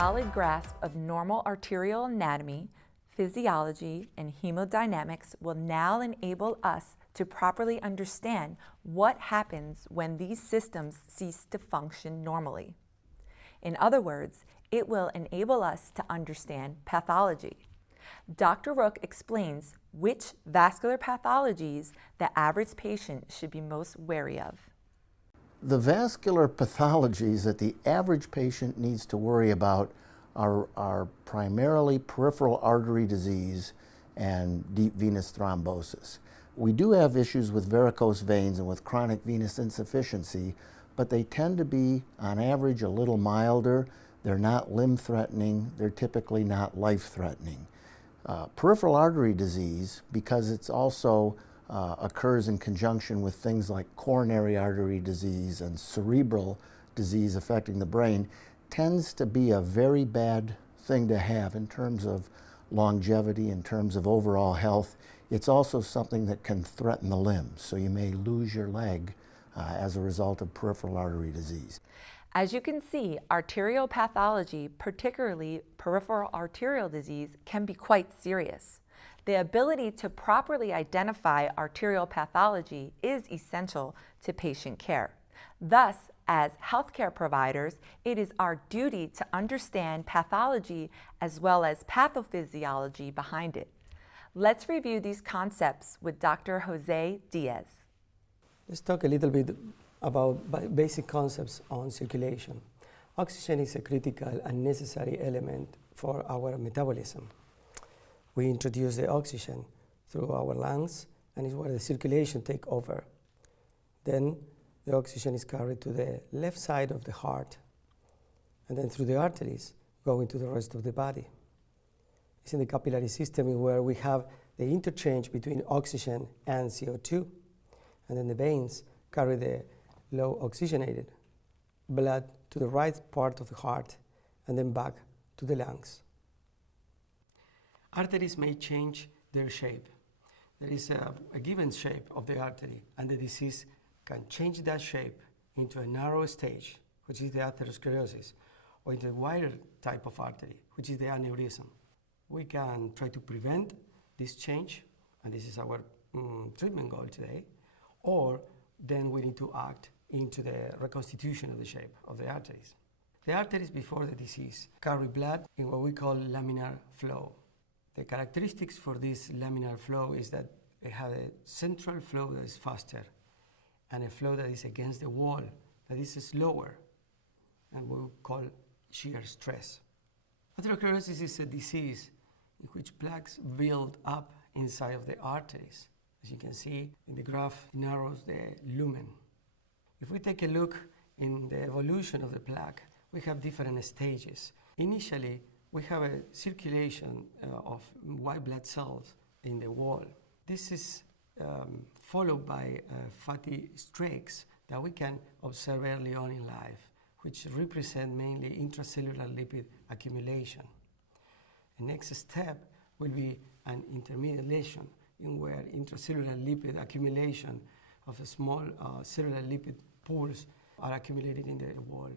solid grasp of normal arterial anatomy, physiology, and hemodynamics will now enable us to properly understand what happens when these systems cease to function normally. In other words, it will enable us to understand pathology. Dr. Rook explains which vascular pathologies the average patient should be most wary of. The vascular pathologies that the average patient needs to worry about are primarily peripheral artery disease and deep venous thrombosis. We do have issues with varicose veins and with chronic venous insufficiency, but they tend to be, on average, a little milder. They're not limb-threatening. They're typically not life-threatening. Peripheral artery disease, because it's also occurs in conjunction with things like coronary artery disease and cerebral disease affecting the brain, tends to be a very bad thing to have in terms of longevity, in terms of overall health. It's also something that can threaten the limbs, so you may lose your leg as a result of peripheral artery disease. As you can see, arterial pathology, particularly peripheral arterial disease, can be quite serious. The ability to properly identify arterial pathology is essential to patient care. Thus, as healthcare providers, it is our duty to understand pathology as well as pathophysiology behind it. Let's review these concepts with Dr. Jose Diaz. Let's talk a little bit about basic concepts on circulation. Oxygen is a critical and necessary element for our metabolism. We introduce the oxygen through our lungs, and is where the circulation takes over. Then the oxygen is carried to the left side of the heart, and then through the arteries, going to the rest of the body. It's in the capillary system where we have the interchange between oxygen and CO2, and then the veins carry the low oxygenated blood to the right part of the heart and then back to the lungs. Arteries may change their shape. There is a given shape of the artery, and the disease can change that shape into a narrow stage, which is the atherosclerosis, or into a wider type of artery, which is the aneurysm. We can try to prevent this change, and this is our treatment goal today, or then we need to act into the reconstitution of the shape of the arteries. The arteries before the disease carry blood in what we call laminar flow. The characteristics for this laminar flow is that they have a central flow that is faster and a flow that is against the wall that is slower, and we call shear stress. Atherosclerosis is a disease in which plaques build up inside of the arteries. As you can see in the graph, it narrows the lumen. If we take a look in the evolution of the plaque, we have different stages. Initially, we have a circulation of white blood cells in the wall. This is followed by fatty streaks that we can observe early on in life, which represent mainly intracellular lipid accumulation. The next step will be an intermediate lesion in where intracellular lipid accumulation of a small cellular lipid pools are accumulated in the wall.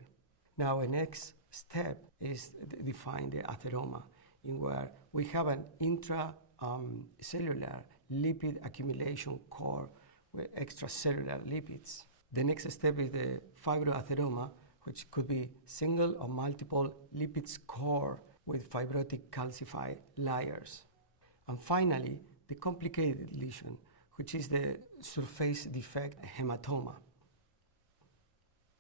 Now, the next step is define the atheroma, in where we have an intracellular lipid accumulation core with extracellular lipids. The next step is the fibroatheroma, which could be single or multiple lipids core with fibrotic calcified layers. And finally, the complicated lesion, which is the surface defect hematoma.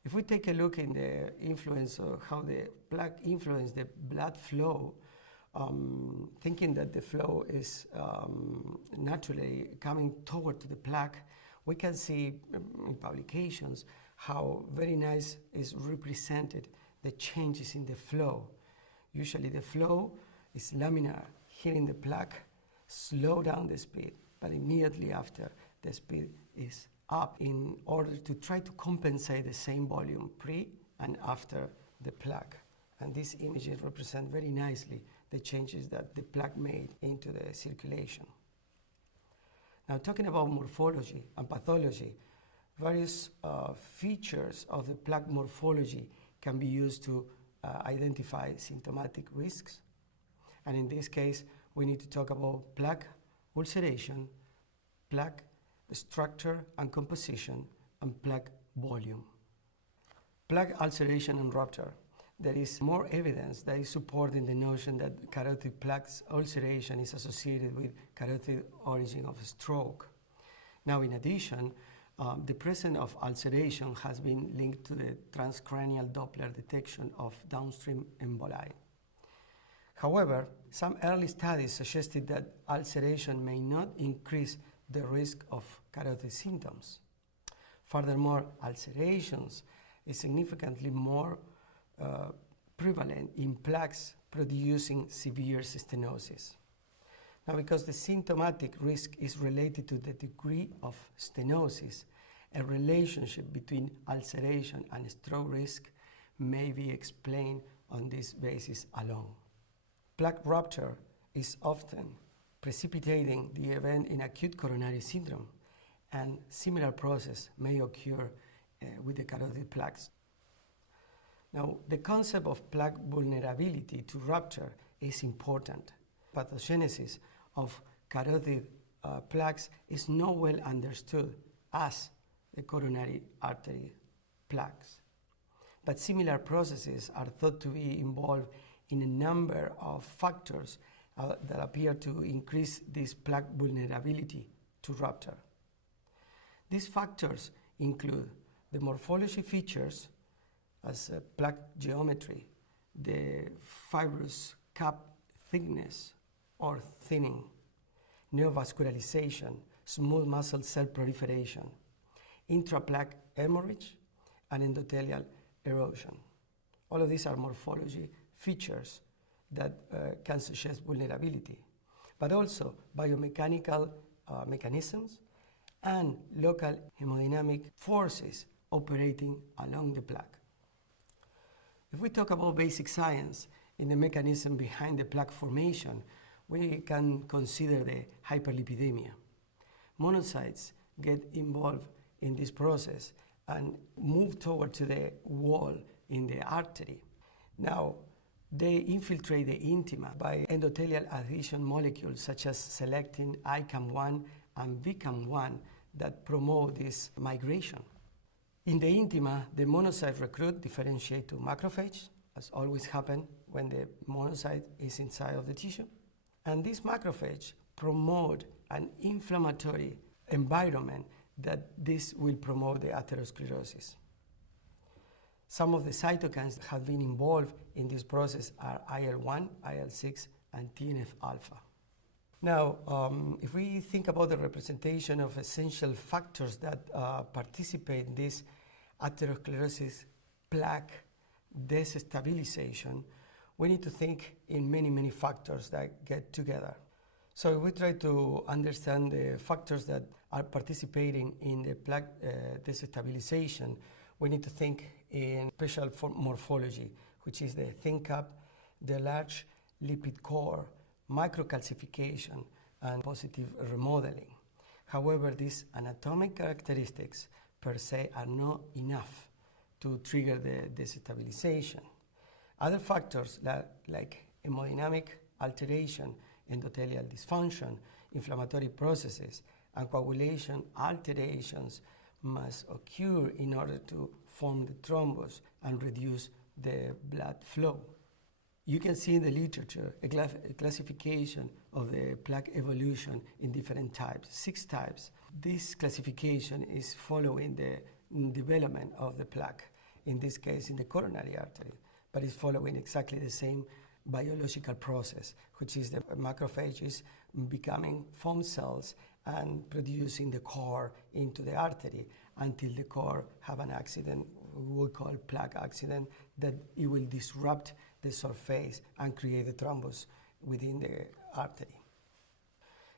If we take a look in the influence of how the plaque influences the blood flow, thinking that the flow is naturally coming toward to the plaque, we can see in publications how very nice is represented the changes in the flow. Usually the flow is laminar, hitting the plaque, slow down the speed, but immediately after the speed is up in order to try to compensate the same volume pre and after the plaque. And these images represent very nicely the changes that the plaque made into the circulation. Now, talking about morphology and pathology, various features of the plaque morphology can be used to identify symptomatic risks. And in this case, we need to talk about plaque ulceration, plaque structure and composition, and plaque volume. Plaque ulceration and rupture. There is more evidence that is supporting the notion that carotid plaque ulceration is associated with carotid origin of stroke. Now, in addition, the presence of ulceration has been linked to the transcranial Doppler detection of downstream emboli. However, some early studies suggested that ulceration may not increase the risk of carotid symptoms. Furthermore, ulcerations is significantly more prevalent in plaques producing severe stenosis. Now, because the symptomatic risk is related to the degree of stenosis, a relationship between ulceration and stroke risk may be explained on this basis alone. Plaque rupture is often precipitating the event in acute coronary syndrome, and similar process may occur with the carotid plaques. Now, the concept of plaque vulnerability to rupture is important. Pathogenesis of carotid plaques is not well understood as the coronary artery plaques. But similar processes are thought to be involved in a number of factors that appear to increase this plaque vulnerability to rupture. These factors include the morphology features as plaque geometry, the fibrous cap thickness or thinning, neovascularization, smooth muscle cell proliferation, intraplaque hemorrhage, and endothelial erosion. All of these are morphology features that can suggest vulnerability, but also biomechanical mechanisms and local hemodynamic forces operating along the plaque. If we talk about basic science in the mechanism behind the plaque formation, we can consider the hyperlipidemia. Monocytes get involved in this process and move toward to the wall in the artery. Now, they infiltrate the intima by endothelial adhesion molecules such as selectin, ICAM1, and VCAM1 that promote this migration. In the intima, the monocyte recruit differentiate to macrophage, as always happens when the monocyte is inside of the tissue. And this macrophage promote an inflammatory environment that this will promote the atherosclerosis. Some of the cytokines that have been involved in this process are IL-1, IL-6, and TNF-alpha. Now, if we think about the representation of essential factors that participate in this atherosclerosis plaque destabilization, we need to think in many, many factors that get together. So we try to understand the factors that are participating in the plaque destabilization. We need to think in special morphology, which is the thin cap, the large lipid core, microcalcification, and positive remodeling. However, these anatomic characteristics per se are not enough to trigger the destabilization. Other factors like hemodynamic alteration, endothelial dysfunction, inflammatory processes, and coagulation alterations must occur in order to form the thrombus and reduce the blood flow. You can see in the literature a classification of the plaque evolution in different types, 6 types. This classification is following the development of the plaque, in this case in the coronary artery, but it's following exactly the same biological process, which is the macrophages becoming foam cells and producing the core into the artery until the core have an accident, we call plaque accident, that it will disrupt the surface and create the thrombus within the artery.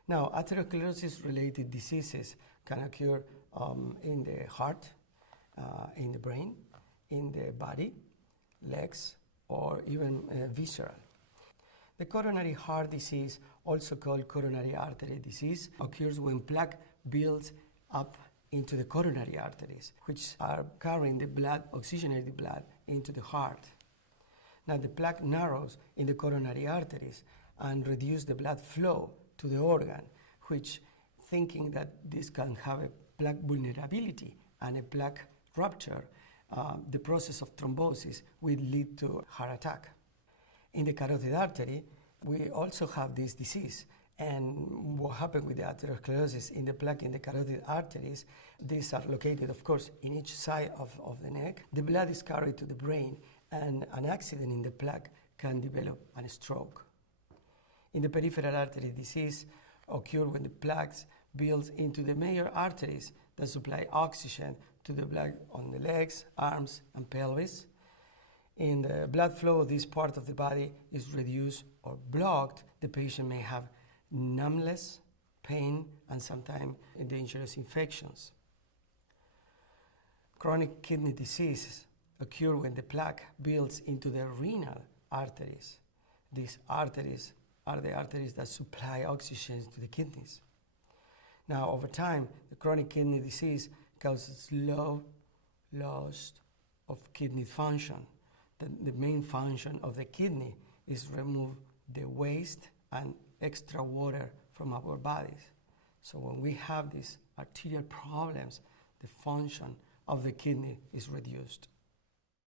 Now, atherosclerosis-related diseases can occur in the heart, in the brain, in the body, legs, or even visceral. The coronary heart disease, also called coronary artery disease, occurs when plaque builds up into the coronary arteries, which are carrying the blood, oxygenated blood, into the heart. Now the plaque narrows in the coronary arteries and reduce the blood flow to the organ, which, thinking that this can have a plaque vulnerability and a plaque rupture, the process of thrombosis will lead to heart attack. In the carotid artery, we also have this disease. And what happened with the atherosclerosis in the plaque in the carotid arteries, these are located, of course, in each side of the neck. The blood is carried to the brain, and an accident in the plaque can develop a stroke. In the peripheral artery disease occurs when the plaques build into the major arteries that supply oxygen to the blood on the legs, arms, and pelvis. In the blood flow of this part of the body is reduced or blocked, the patient may have numbness, pain, and sometimes dangerous infections. Chronic kidney diseases occur when the plaque builds into the renal arteries. These arteries are the arteries that supply oxygen to the kidneys. Now, over time, the chronic kidney disease causes slow loss of kidney function. The main function of the kidney is remove the waste and extra water from our bodies. So when we have these arterial problems, the function of the kidney is reduced.